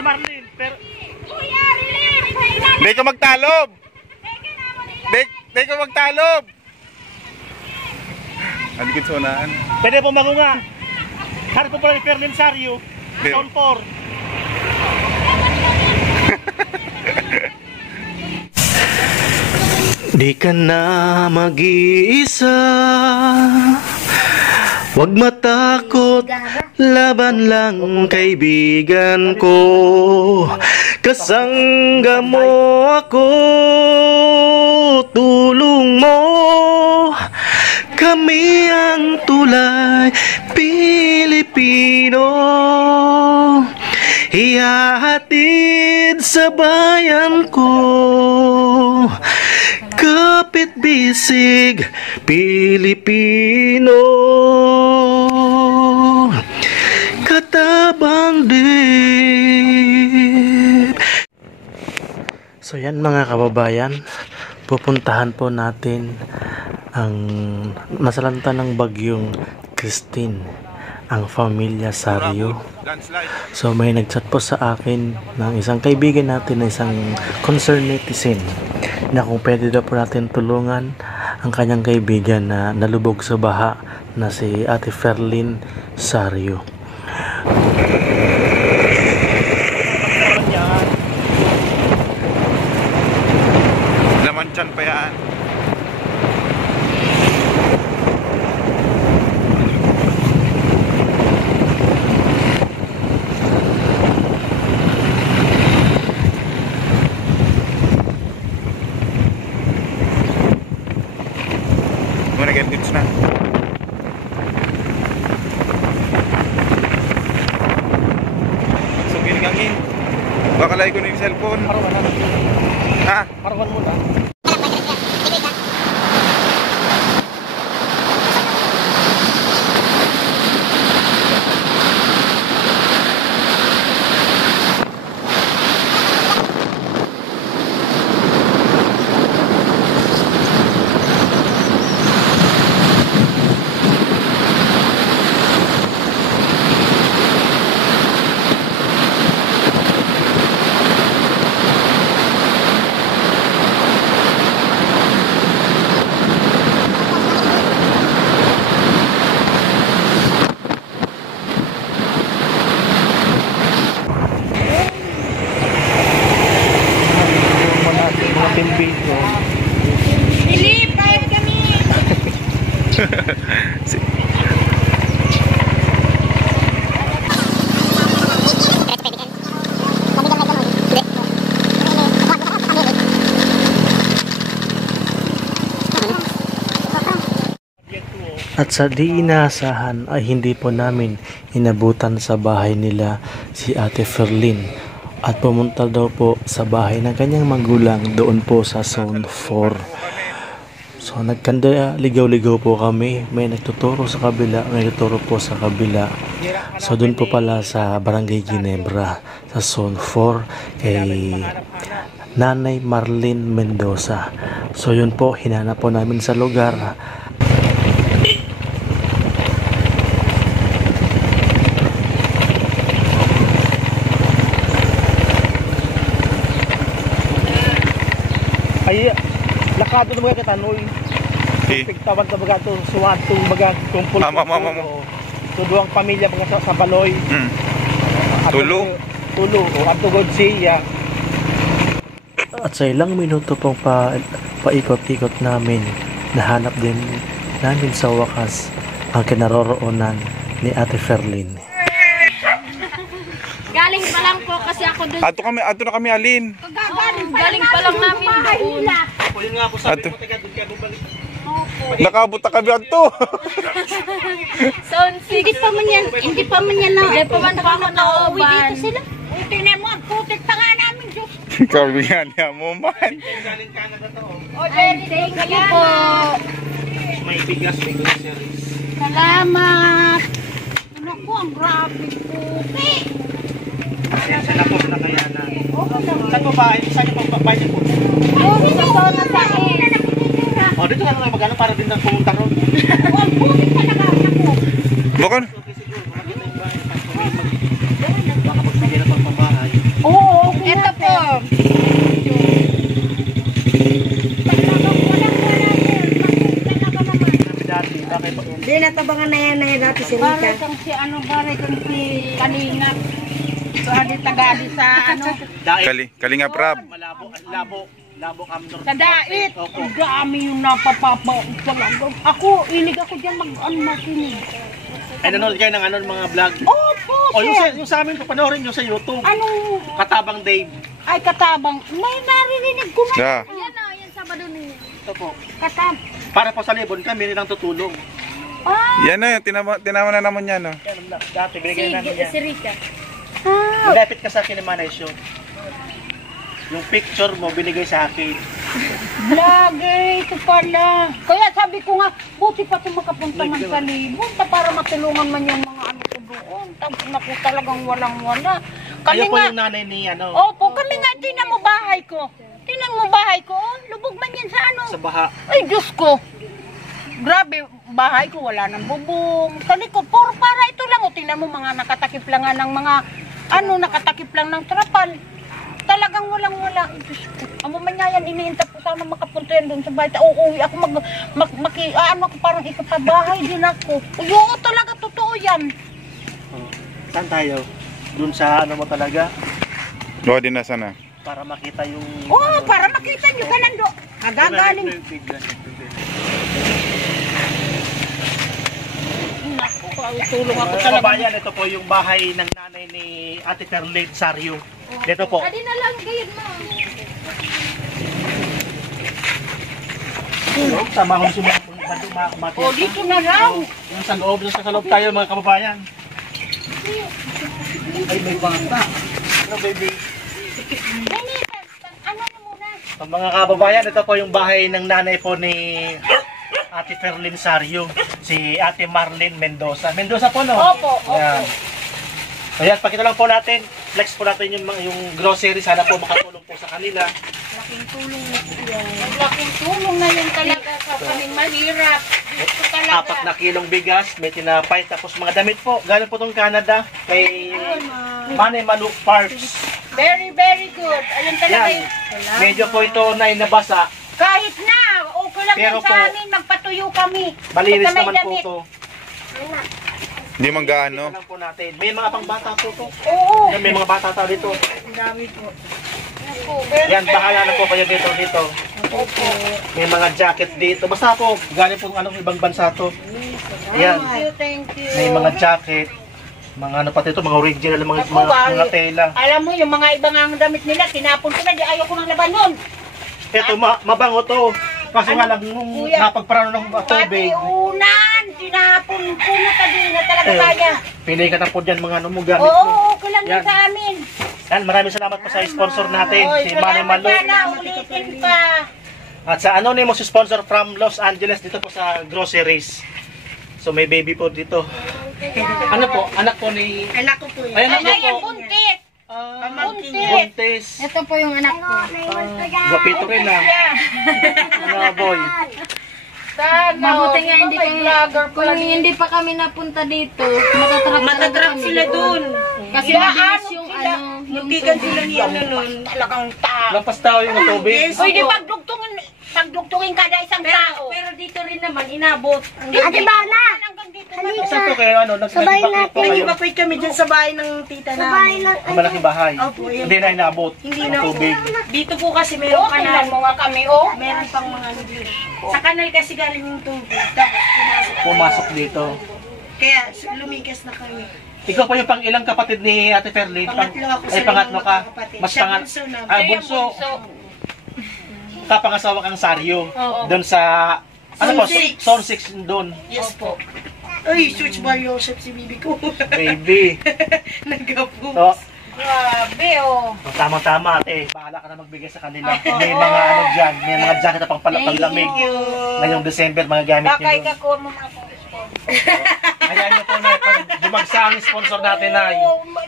si Marlene, pero... Di ko magtalob! Di ko magtalob! Hindi ko sunaan. Pwede po magunga. Harap po pala ni Ferlin Sario. Zone 4. Di ka na mag-iisa, wag matakot, laban lang kaibigan ko. Kasangga mo ako, tulong mo, kami ang tulay Pilipino. Ihahatid sa bayan ko, kapit bisig Pilipino, katabang dib. So yan mga kababayan, pupuntahan po natin ang nasalanta ng bagyong Christine, ang pamilya Sario. So may nagchat po sa akin ng isang kaibigan natin na isang concerned netizen na kung pwede daw po natin tulungan ang kanyang kaibigan na nalubog sa baha na si Ate Ferlin Sario. Laman dyan pa yan. Goods na. So ginigangin. Bakalay ko na yung cellphone. Parawan na. Ha? Parawan mo na. Philip, bayad kami! At sa di inaasahan ay hindi po namin inabutan sa bahay nila si Ate Ferlin at pumunta daw po sa bahay ng kanyang magulang doon po sa Zone 4. So nagkanda ligaw-ligaw po kami, may nagtuturo sa kabila, may nagtuturo po sa kabila. So doon po pala sa Barangay Ginebra sa Zone 4 kay Nanay Marlene Mendoza. So yun po, hinanap po namin sa lugar. Ay, lakado na mga katanoy. Pigtawan sa baga ito, suwantong baga, kumpul. So, duwang pamilya baga sa Baloy. Tulo. Tulo, o Abtugod siya. At sa ilang minuto pong paikot-ikot namin, nahanap din namin sa wakas ang kinaroroonan ni Ate Ferlin. Galing pa lang po kasi ako dun. Ato na kami alin. Galing pa lang namin doon. O yun nga po sabi Ato. ko, teka, doon kayo bumalik. Nakabuta kami ato. So, hindi pa man yan na. Hindi pa man ako nauuban. Dito sila. Tingnan mo, putik pa nga namin, Diyos. Kami nga niya mo man. Galing Canada to. Thank you po. May bigas, may groceries. Salamat. Ano po, ang grabe putik. Pasensya na po sa nakayanan. Saan po ba? Saan niyo pang babae niyo po? Sa zona sa O, dito ka na lang magano para din nang pumunta ron. Ang putik talaga ako. Bukon. Baka magbigay na pang pabahay. tabangan na yan natin si Rika. Baray kang si baray kang si Kalingap. So, adi tagali sa Kalingap Rab. Labo Amnor. Sa dait. Ang dami yung napapapa. Ako, inig ako dyan makinig. Ay, nanonood kayo ng mga vlog? Opo, Yung sa amin, panoorin nyo sa YouTube. Anong? Katabang Dave. Ay, katabang. May naririnig ko Yeah. Yan na, yan Sabado ninyo. Ito po. Para po sa Libon, kami rin ang tutulong. Yan na, tinama na naman yan. No? Yan, dati, binigay namin yan. Si Rika. Malapit ka sa akin naman, Aisyo. Yung picture mo, binigay sa akin. Lagi, ito pala. Kaya sabi ko nga, buti pa ito makapunta man sa Libon para matulungan man yung mga ano ko doon. Tapos naku talagang walang-wala. Kayo po yung nanay ni ano? Opo, kami nga, tinan mo bahay ko. Tinan mo bahay ko, lubog man yan sa ano. Sa baha. Ay, Diyos ko. Grabe, bahay ko, wala nang bubong. Sa likod, puro para ito lang. O, tingnan mo, mga nakatakip lang nga ng mga, nakatakip lang ng trapal. Talagang walang-wala. Diyos ko. Ang mamanyayan, iniintap ko sana makapunta yan doon sa bahay. Uuwi ako, ako parang ikapabahay din ako. Oo, talaga, totoo yan. Saan tayo? Doon sa ano mo talaga? Doon din na sana. Para makita yung... Oo, para makita nyo ka nando. Nagagaling. Tulong ako Mga talaga. kabayan, ito po yung bahay ng nanay ni Ate Perlin Sario. Dito po. Adi na lang gayon mo. Sama ko si mga O, dito na lang. yung sa loob tayo mga kababayan. Ay, may bata. Ano, baby? Ano na muna? Mga kababayan, ito po yung bahay ng nanay po ni Ate Perlin Sario. Si Ate Marlene Mendoza. Mendoza po, no? Opo, Ayan. Ayan, pakita lang po natin. Flex po natin yung grocery. Sana po makatulong po sa kanila. Laking tulong na yan. Laking tulong na yan talaga sa kaming mahirap. Gusto talaga. 4 na kilong bigas, may tinapay, tapos mga damit po. Galing po itong Canada kay Manay Maluk Parks. Very, very good. Ayun talaga Yan. yung... Medyo po ito na nabasa. Kahit na, okay lang Pero yan sa po, amin, magpatuyo kami. Malinis Basta may naman po damit. ito. Hindi man gaano. Ito lang po natin. May mga pangbata po ito. Oo. May mga bata tao dito. Ang dami po. Very, Yan, bahala na po kayo dito. Opo. May mga jacket dito. Basta po, galing po ibang bansa to. Yan. Thank you. May mga jacket. Mga ano pati ito, mga original, mga tela. Alam mo, yung mga ibang ang damit nila, tinapon ko na, di ayaw ko nang laban yun. Ito, mabango to. Kaso nga lang, nung napagparano ng tubig. Patiunan, tinapon ko na talaga kaya. Pili ka na po dyan mga ano mo gamit Oo, mo. okay lang yun sa amin. Yan, maraming salamat po sa sponsor natin, si Manay Malu. Sana ulitin pa. At sa anonymous sponsor from Los Angeles, dito po sa groceries. So may baby po dito. Ano po? Anak po ni... Anak ko po yun. Ay, anak Ano niyo yan, po? buntis. Buntis. Buntis. Ito po yung anak ko. Guwapito rin na. Ano boy? Mabuti nga hindi Kung hindi pa kami napunta dito, matatrap sila dun. Kasi mabilis yung Muntikan sila ni ano nun. Talagang tao. Lampas tao yung tubig. Pwede pagdugtungin kada isang tao. pero dito rin naman inabot. Ate Bana! Hanggang dito na. Saan po kayo? Ano? Nag-evacuate po kayo? Nag-evacuate kami dyan sa bahay ng tita namin. Ang malaking bahay. Hindi na inabot Hindi ang na. tubig. Dito po kasi meron Oo, kanal. tingnan mo nga kami, oh. Meron pang mga naglis. Sa kanal kasi galing yung tubig. Tapos Pumasok dito. Kaya lumikas na kami. Ikaw pa yung pang ilang kapatid ni Ate Perlin? Pangatlo ako sa Pangatlo limang ka. magkakapatid. Mas Siya pangat. bunso namin. Ah, bunso. Kapangasawa kang Sario. Doon sa... Ano po? Zone 6 doon. Yes po. Ay, switch bar Joseph si bibi ko. Baby. Nagkapo. So, Grabe, oh. tama-tama ate. Bahala ka na magbigay sa kanila. May mga ano dyan. May mga jacket na pang palamig. Ngayong December, mga gamit nyo Bakay yun. ka ko mo na akong sponsor. Hayaan nyo po na pag bumagsa ang sponsor natin na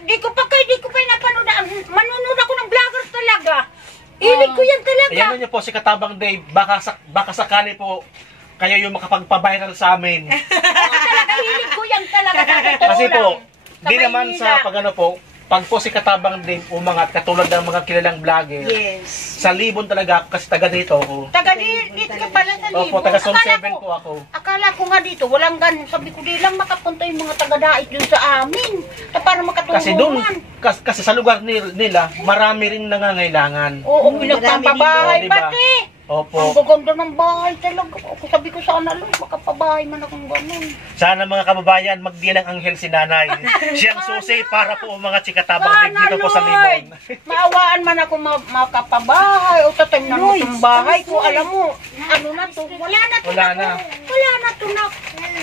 Di ko pa napanood. Manunod ako ng vloggers talaga. Ilig ko yan talaga. ayan nyo po si Katabang Dave. Baka sakali po kayo yung makapagpa-viral sa amin. Talaga, hilig ko yan talaga. Sa totoo Kasi po, lang. Sa di naman Maynila. sa pag ano po, pag po si Katabang din umangat, katulad ng mga kilalang vlogger, Yes. sa Libon talaga ako kasi taga dito ako. Taga dito ka pala sa Opo, Libon. taga Zone Akala 7 po ako. Akala ko nga dito, walang ganun. Sabi ko, di lang makapunta yung mga taga-dait dun sa amin. Na para makatulungan. Kasi doon, kasi sa lugar nila, marami rin nangangailangan. Oo, pinagpapabahay Oo, diba? pati. Ang Opo. gaganda ng bahay talaga. Ako sabi ko sana lang, makapabahay man akong ganun. Sana mga kababayan, magdilang anghel si nanay. Siyang susi para po umangat si Katabang din dito po sa Libon. Maawaan man ako makapabahay. O tatay na mo itong bahay ko. Alam mo, ano na to? Wala na to. Wala na. Wala na to na.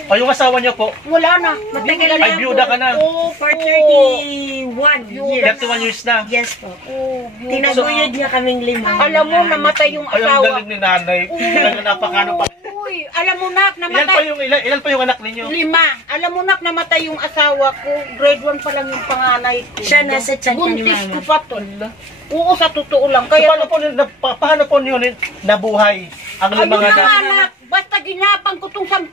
O yung asawa niyo po, Wala na. Matagal ay na byuda po. ka na. Oo, For 31 years. 31 years na. Yes po. oo, byuda. Tinaguyod niya kaming 5. Alam mo, namatay yung Ay, ang asawa. galing ni nanay. Talaga napakano pa. Uy, alam mo nak, namatay. Ilan pa yung anak ninyo? 5. Alam mo nak, namatay yung asawa ko. Grade 1 pa lang yung panganay ko. Siya nasa tiyan niya ni Buntis Mama. ko pa to. Oo, sa totoo lang. So, Kaya paano po niyo nabuhay ang ayun limang na anak? anak, basta ginapang ko tong 10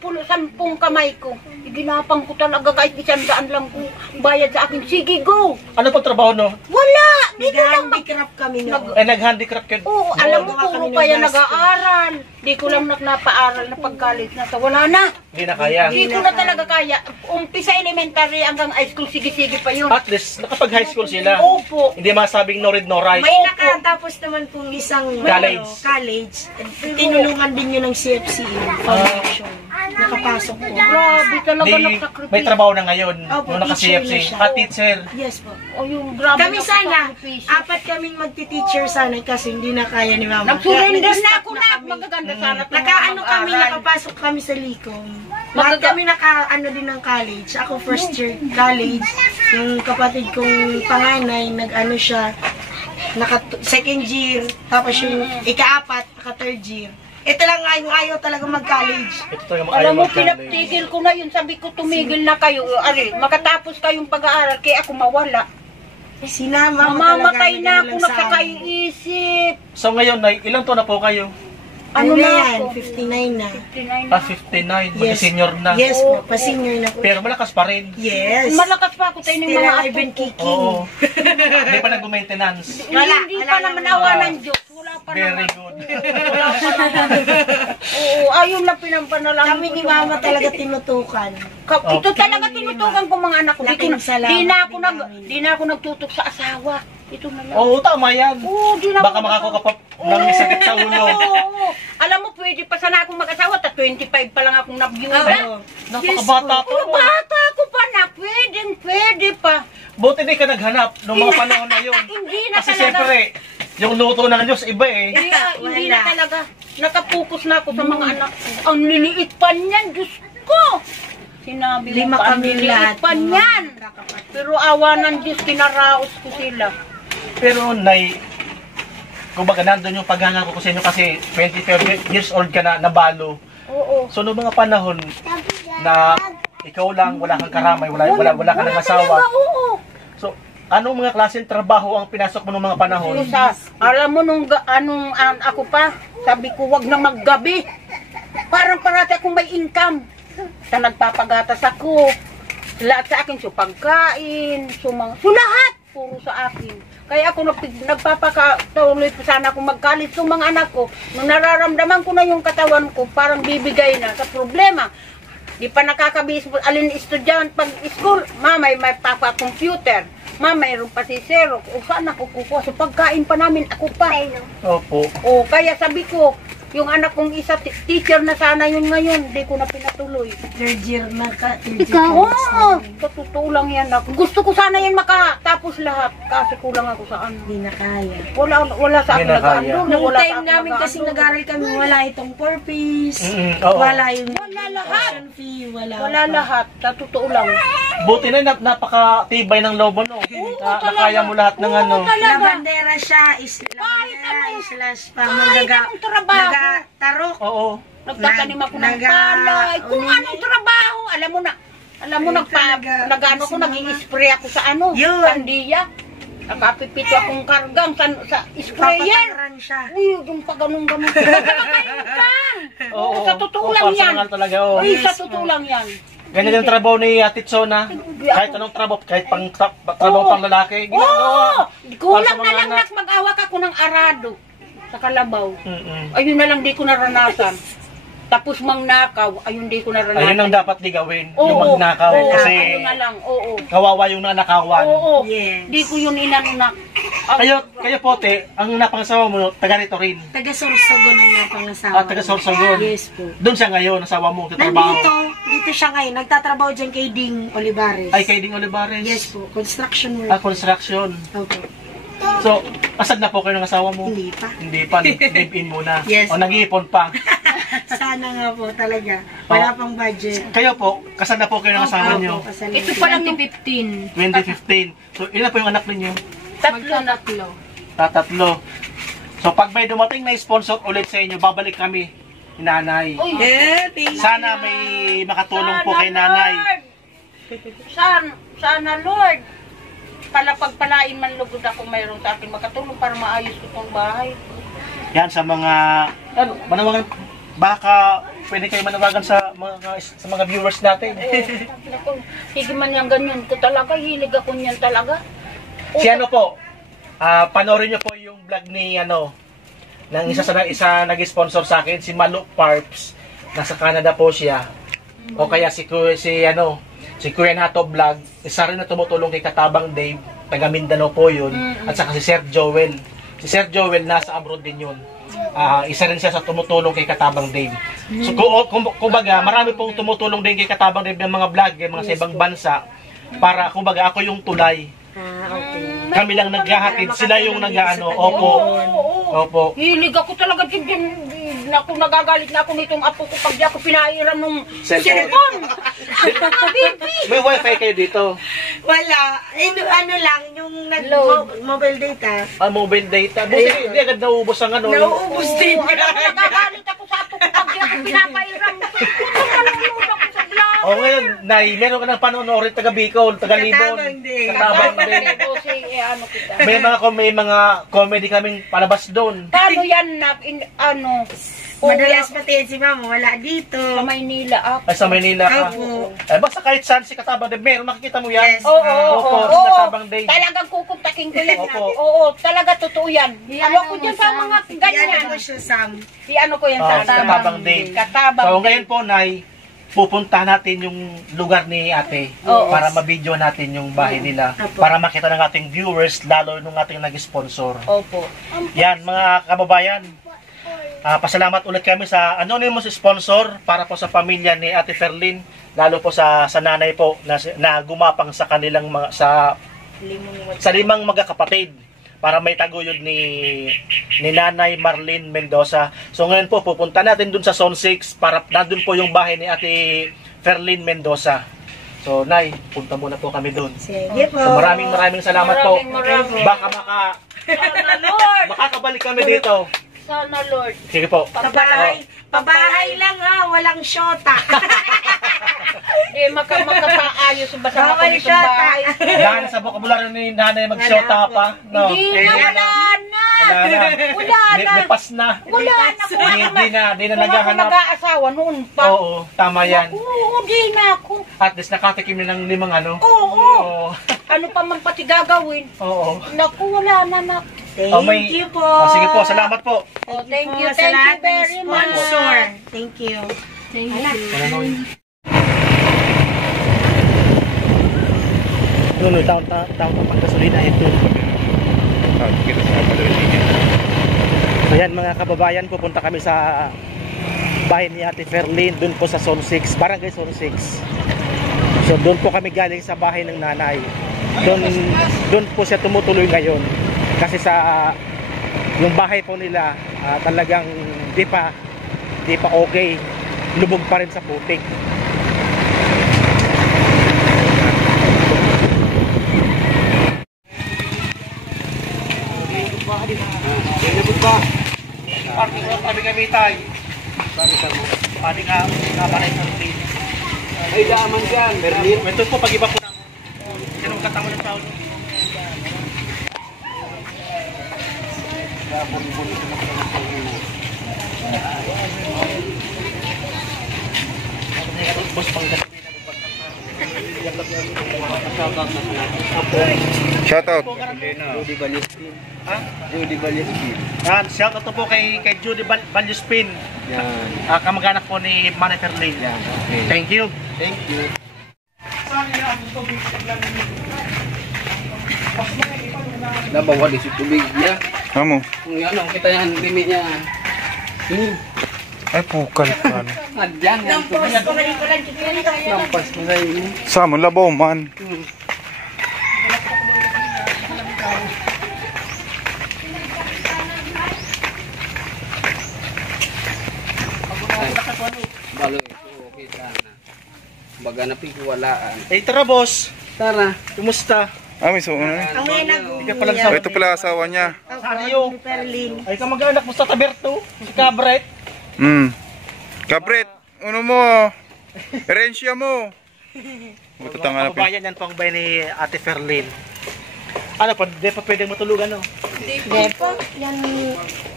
kamay ko. Ginapang ko talaga kahit 100 lang ko bayad sa akin. Sige, go. Ano po trabaho no? Wala. Dito lang. Nag-handicraft kami noon. Nag-handicraft kayo? Oo, alam mo, Gawa puro kami ng pa yan gasto. nag-aaral. Di ko lang napaaral na pag-college na to. Wala na. Hindi na kaya. Hindi ko na talaga kaya. Umpisa elementary hanggang high school, sige-sige pa yun. At least, nakapag-high school sila. Opo. Hindi masabing no read, no write. May nakatapos naman pong isang College. college. Tinulungan din yun ng CFCE Foundation. Nakapasok po. Grabe talaga May nagsakripisyo. trabaho na ngayon. Opo, Nung teacher naka-CFC. na siya. At teacher. Yes po. O yung grabe Kami sana, nagsakripisyo. 4 kaming magti-teacher sana kasi hindi na kaya ni Mama. Nag-surrender Kaya na ako nag-stop na. kami. Magaganda sana. itong Nakaano mga kami, mag-aral. nakapasok kami sa Likom. Lahat kami naka-ano din ng college. Ako first year college. Yung kapatid kong panganay, nag-ano siya, second year. Tapos yung ika-4, naka-third year. Ito lang ayaw talaga mag-college. Ito talaga Alam mo, mag-college. pinaptigil ko na yun. Sabi ko, tumigil na kayo. Ari, makatapos kayong pag-aaral, kaya ako mawala. Sinama mo Mamamatay talaga, na yun ako, lang sa nagsakay amin. isip. So ngayon, Nay, ilang taon na po kayo? Ano Ano na na yan? ako? 59 na. 59. Mag-senior na. Yes po, pa-senior na po. Pero malakas pa rin. Yes. Malakas pa ako tayo ng Still mga alive apo and ko. kicking. Oo. Hindi pa nag-maintenance. Hindi pa naman awa ng Diyos. Wala pa Very naman. good. Wala pa naman. Oo, ayun lang pinampanalangin Kami ko ni sa Mama mga- talaga tinutukan. Ito talaga tinutukan ko mga anak ko. Laking salamat Di na ako din namin. di na ako nagtutok sa asawa. Ito na lang. Oo, tama yan. Oo, di na Baka ako makakuha pa ng sakit sa ulo. Oo. Alam mo, pwede pa sana akong mag-asawa. 25 pa lang akong nabyuda. Oo. Napakabata pa. Bata ko pa na. Pwede pa. Buti di ka naghanap nung mga panahon na yun. Hindi na Kasi talaga. siyempre, yung luto ng Diyos iba eh. Hindi na Wala. talaga. Nakapokus na ako sa mga anak ko. Ang liliit pa niyan, Diyos ko. Sinabi mo 5 pa, ang kami liliit lahat. pa niyan. Pero awa ng Diyos, kinaraos ko sila. Pero Nay, kumbaga nandun yung paghanga ko sa inyo kasi 25 years old ka na, nabalo. Oo. So noong mga panahon na ikaw lang, wala kang karamay, wala ka ng asawa. Talaga, oo. So, anong mga klaseng trabaho ang pinasok mo noong mga panahon? Alam mo nung ako pa, sabi ko wag na maggabi. Parang parati akong may income. Ta nagpapagatas ako. Lahat sa akin, so pagkain, so lahat puro sa akin. Kaya ako nagpapakatuloy pa sana akong mag-college sa mga anak ko. Nung nararamdaman ko na yung katawan ko, parang bibigay na sa problema. Di pa nakakabis alin estudyante pag school, may papa-computer. Mayroon pa si Zero. O saan ako kukuha? So pagkain pa namin, ako pa. Opo. O kaya sabi ko, yung anak kong isa, teacher na sana yun ngayon, hindi ko na pinatuloy. Third year na ka. Third year Oo, college na. sa totoo lang yan. Gusto ko sana yan makatapos lahat. Kasi kulang ako sa ano. Hindi na kaya. Wala sa akin Hindi na kaya. nag-aandun. Nung Wala sa time akin namin kasi nag-aandun. nag-aral kami, wala itong purpose. Oo. Wala yung Wala lahat. tuition fee, wala. Wala pa. lahat. Sa totoo lang. Buti na napakatibay ng loob mo, no? Nakaya mo lahat ng ano. Talaga. Labandera siya, labandera, slash anong trabaho. nagatarok. Oo. Nagtatanim ako ng Naga- palay. Kung uni- anong trabaho. Alam mo, nag-ano ko, nag-i-spray ako sa ano. Yun. Sandiya. Nakapipito akong kargang sa sprayer. Papataran siya. Uy, yung pa ganun-ganun. Oo, sa totoo lang yan. Pasangal talaga, oo. Uy, sa totoo lang yan. Ganyan yung trabaho ni Ate Tsona. Kahit anong trabaho, kahit trabaho pang lalaki, ginagawa. Kulang na lang nak mag-awak ako ng arado sa kalabaw. Ayun na lang di ko naranasan. Tapos mangnakaw, ayun di ko naranasan. Ayun ang dapat di gawin, Oo, yung magnakaw. Kasi ayun na lang, oo. kawawa yung nanakawan. Oo, Yes. di ko yun inanunak. Kayo pote, ang napangasawa mo, taga rito rin. Taga Sorsogon ang napangasawa. Taga Sorsogon. Yes po. Doon siya ngayon, asawa mo, tatrabaho. Dito siya ngayon. Nagtatrabaho dyan kay Ding Olivares. Ay, kay Ding Olivares. Yes po. Construction work. Construction. Okay. So, asad na po kayo ng asawa mo? Hindi pa. Hindi pa, live-in muna. Yes. O nag-iipon pa. Sana nga po talaga. Wala pang budget. Kayo po, kasal na po kayo ng asawa niyo? Ito pa lang 2015. 2015. So, ilan po yung anak ninyo? Magtatatlo. Tatlo. So, pag may dumating na sponsor ulit sa inyo, babalik kami ni nanay. Yeah, thank you. Sana may makatulong po kay nanay. Sana Lord. Pagpalain man lugod ako mayroon sa akin makatulong para maayos ko tong bahay. Yan sa mga manawagan, baka pwede kayo manawagan sa mga viewers natin. Naku, sige man yan ganyan ko talaga, hilig ako niyan talaga. Si ano po, panoorin niyo po yung vlog ni ng isa nag-sponsor sa akin, si Malu Parps. Nasa Canada po siya. O kaya si Kuya Nato Vlog, isa rin na tumutulong kay Katabang Dave, taga Mindanao po yun. At saka si Sir Joel. Si Sir Joel nasa abroad din yun. Isa rin siya sa tumutulong kay Katabang Dave. So kumbaga, marami pong tumutulong din kay Katabang Dave ng mga vlog, mga sa ibang bansa. Para kumbaga ako yung tulay. Okay. Kami lang naghahatid, sila yung nag-ano. Opo. Hilig ako talaga din. Naku, nagagalit na ako nitong apo ko pag di ako pinairam ng cellphone. May wifi kayo dito? Wala. Ano lang, yung mobile data. Mobile data. Buti hindi agad nauubos ang Nauubos din. Nagagalit ako sa apo ko pag di ako pinapairam. Puto na lang muna ako sa vlog. Ngayon, Nay, meron ka ng panonood taga Bicol, taga Libon. Katabang din. May mga comedy kaming palabas doon. Paano yan Madalas pati si Mama, wala dito. sa Maynila ako. Ay, sa Manila ka. Opo. Basta kahit saan si Katabang Dave, meron, nakikita mo yan. Yes. Opo, si Katabang Dave. Talagang kukontakin ko yan. Opo. Oo, talaga totoo yan. Ano ko dyan sa mga ganyan. Yan mo siya, Sam. Ano ko yan sa Si Katabang Dave. Katabang So, ngayon po, Nay, pupunta natin yung lugar ni ate para ma-video natin yung bahay nila. Para makita ng ating viewers, lalo nung ating nag-sponsor. Opo. Yan, mga kababayan. Pasalamat ulit kami sa anonymous sponsor para po sa pamilya ni Ate Ferlyn, lalo po sa nanay po na gumapang sa kanilang sa limang magkakapatid para may taguyod ni Nanay Marlene Mendoza. So ngayon po pupunta natin dun sa Zone 6 para nandun po yung bahay ni Ate Ferlyn Mendoza. So Nay, punta muna po kami dun. Sige po. So, maraming salamat po. Maraming. Baka Sana Lord. makakabalik kami dito. Sana Lord. Sige po. Pabahay lang ha, walang syota. Makapaayos ba sa Bawal mga syota. bahay? Dahil sa bokabularyo ni nanay mag-shota pa. No? Hindi na, wala na. Wala na. Lipas na. Wala na. Di na Kung ako naghahanap. mag-aasawa noon pa. Oo, tama yan. Oo, di na ako. At least nakatikim na ng 5 ano. Oo. Ano pa man pati gagawin? Oo. Naku, wala na na. Thank you po. Sige po, salamat po. Oh, thank you sa lahat ng very much. sponsor. Thank you. Thank you. Nono, taon panggasolina ito. So yan mga kababayan, pupunta kami sa bahay ni Ate Ferlyn, dun po sa Zone 6, Barangay Zone 6. So doon po kami galing sa bahay ng nanay. Doon po siya tumutuloy ngayon. Kasi sa yung bahay po nila talagang di pa okay. Lubog pa rin sa putik. Parking lot kami tayo. Pati nga panay sa routine. Ay, daaman dyan. Berlin. Ito po pag-iba po ng sinong katamo ng tao. Boss, pang gasolina. Shoutout na pala. Shoutout. Judy Valuspin. Ha? Judy Valuspin. Yan, shoutout to po kay Judy Valuspin. Yan. Kamag-anak po ni Manny Ferlin. Yan. Okay. Thank you. Thank you. Nabawa di si tubig niya. Amo. Kung ano, kita yan, limit niya. Ay, pukal ka. Adyan yan. Lampas mo sa inyo. Sa mo, labaw man. Balo ito, okay sana. Baga na pikuwalaan. Tara boss. Tara. Kumusta? Ah, may suon na. Ang may Hindi ka pala Oh, ito pala asawa niya. Sario. Perlin. Ay kamag-anak mo sa Taberto. Si Cabret. Kabret, ano mo? Herencia mo. Buto tanga na pin. Kabayan yan pang bay ni Ate Ferlin. Ano pa, di pa pwedeng matulugan no? Hindi po.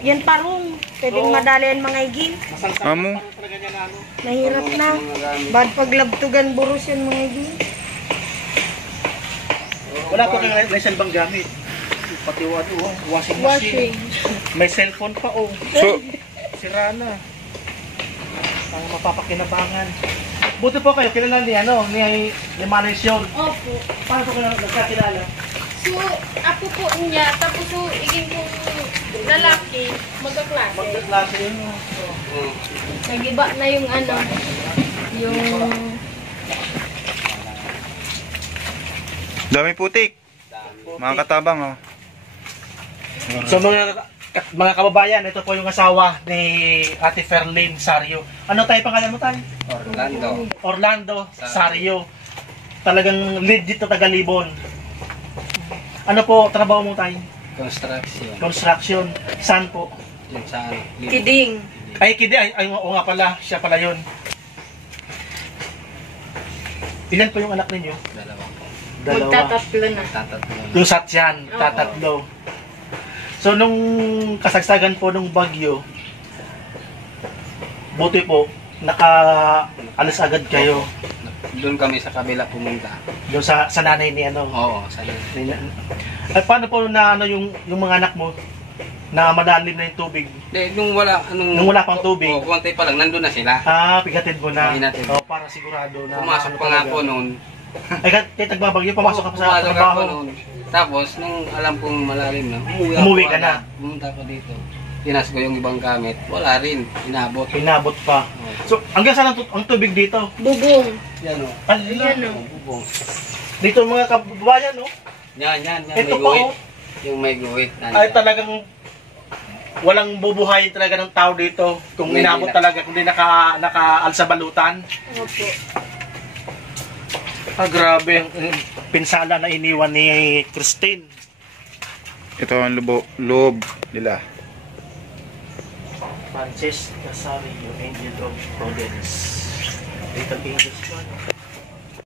Yan parong. Pwedeng madali yan mga igil. Amo. Mahirap na. Bad paglabtugan buros yan mga igil. Wala pa kang lesson bang gamit. Pati washing machine. May cellphone pa oh. So, Sira na. Ang mapapakinabangan. Buti po kayo, kilala ni Manay Sion. Opo. Paano po kayo nagkakilala? So, ako po niya, tapos so, iging kong lalaki, magkaklase. Magkaklase yun. Nagiba na yung ano, yung... dami putik. Mga katabang, oh. So mga kababayan, ito po yung asawa ni Ate Ferlin Sario. Ano tayo pangalan mo tayo? Orlando Sario. Talagang legit na taga-Libon. Ano po trabaho mo tayo? Construction. Construction. Saan po? Yung sa ano. Kiding. Ay, oo nga pala. Siya pala yun. Ilan po yung anak ninyo? Dalawa. Magtatatlo na. Tatatlo. Yung Satyan, tatatlo. So, nung kasagsagan po nung bagyo, buti po, naka-alis agad kayo Doon kami sa kabila pumunta. doon sa nanay ni Oo, sa Ay, paano po na yung mga anak mo na malalim na yung tubig? nung wala, Nung wala pang tubig? Oo, kuwantay pa lang, nandun na sila. Pigatid mo na. Hinatid. Para sigurado na. Pumasok pa nga po noon. Ay, kahit nagbabagyo, pumasok ka pa sa Pumasok trabaho. ako noon. Tapos, nung alam kong malalim na, Umuwi ako ka na? agad. Pumunta ko dito. Tinas ko yung ibang gamit. Wala rin. Inabot. Pinabot pa. So, hanggang saan ang tubig dito? Bubong. Yan o. Yan o. Bubong. Dito mga kababayan, no? Yan. Ito May pa, guhit. oh. Yung may guhit. Ay, talagang walang bubuhayin talaga ng tao dito. Kung Hindi inabot na. talaga, kung di naka-alsa balutan. Opo. Grabe. Pinsala na iniwan ni Christine. Ito ang loob nila. Frances Casario, Angel of Providence. Little Angels.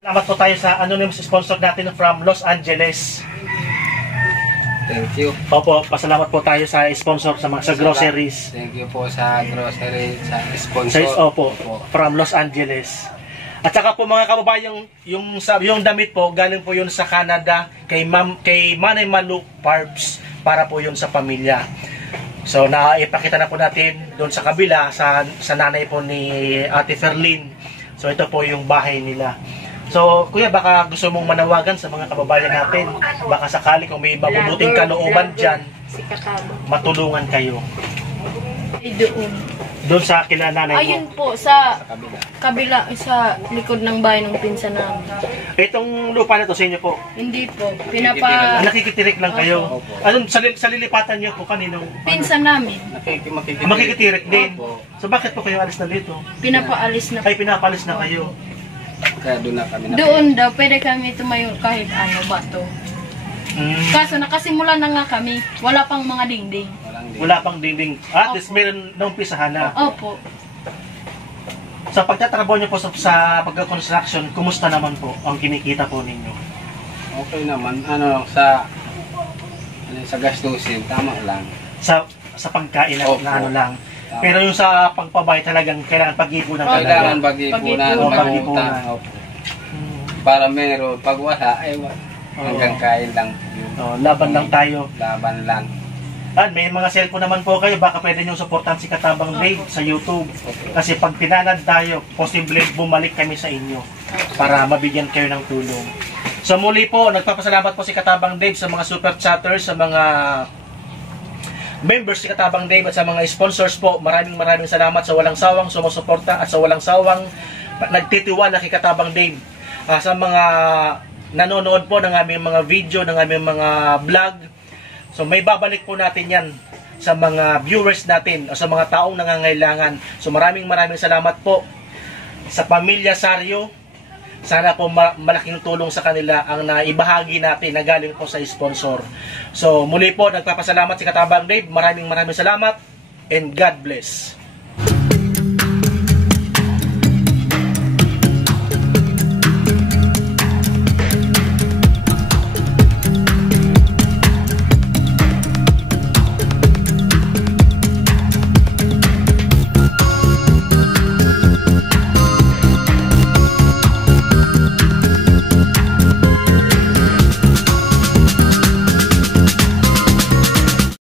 Salamat po tayo sa anonymous sponsor natin from Los Angeles. Thank you. Opo, pasalamat po tayo sa sponsor sa groceries. Thank you po sa grocery, sa sponsor. Size opo, from Los Angeles. At saka po mga kababayan, yung damit po, galing po yun sa Canada kay Manay Malu Parps para po yun sa pamilya. So naipakita na po natin doon sa kabila sa nanay po ni Ate Ferlin. So ito po yung bahay nila. So kuya, baka gusto mong manawagan sa mga kababayan natin. Baka sakali kung may mabubuting kalooban dyan, Si Kakabo. matulungan kayo. Ay, doon. Doon sa kila nanay mo. Ayun po, sa kabila, sa likod ng bahay ng pinsan namin. Itong lupa na to sa inyo po. Hindi po. Nakikitirik lang kayo. Anong sa lilipatan niyo po kaninong Pinsan namin. makikitirik din. So bakit po kayo alis na dito? Pinapaalis na. Ay pinapalis na kayo. Kaya doon na kami. Doon daw, pwede kami tumayo kahit ano, bato. Kaso nakasimula na nga kami. Wala pang mga dingding. Wala pang dingding. At least meron na umpisahan na. Opo. Sa pagtatrabaho niyo po sa pagka-construction, kumusta naman po ang kinikita po ninyo? Okay naman. Sa gastusin, tama lang. Sa pagkain na, Opo. na ano lang. Pero yung sa pagpabay talagang kailangan pag-ipunan Kailangan talaga. pag-ipunan, Pag-ipunan. mag-utang. Opo. Para meron. Pag wala, ay wala. Hanggang kain lang yun. Laban lang tayo. Laban lang. At may mga cellphone naman po kayo, baka pwede nyo supportan si Katabang Dave sa YouTube. Kasi pag tinanad tayo, posible bumalik kami sa inyo para mabigyan kayo ng tulong. So muli po, nagpapasalamat po si Katabang Dave sa mga super chatters, sa mga members si Katabang Dave at sa mga sponsors po. Maraming salamat sa walang sawang sumusuporta at sa walang sawang nagtitiwala kay Katabang Dave. Sa mga nanonood po ng aming mga video, ng aming mga vlog. So may babalik po natin yan sa mga viewers natin o sa mga taong nangangailangan. So maraming salamat po sa pamilya Sario. Sana po malaking tulong sa kanila ang naibahagi natin na galing po sa sponsor. So muli po nagpapasalamat si Katabang Dave. Maraming salamat and God bless.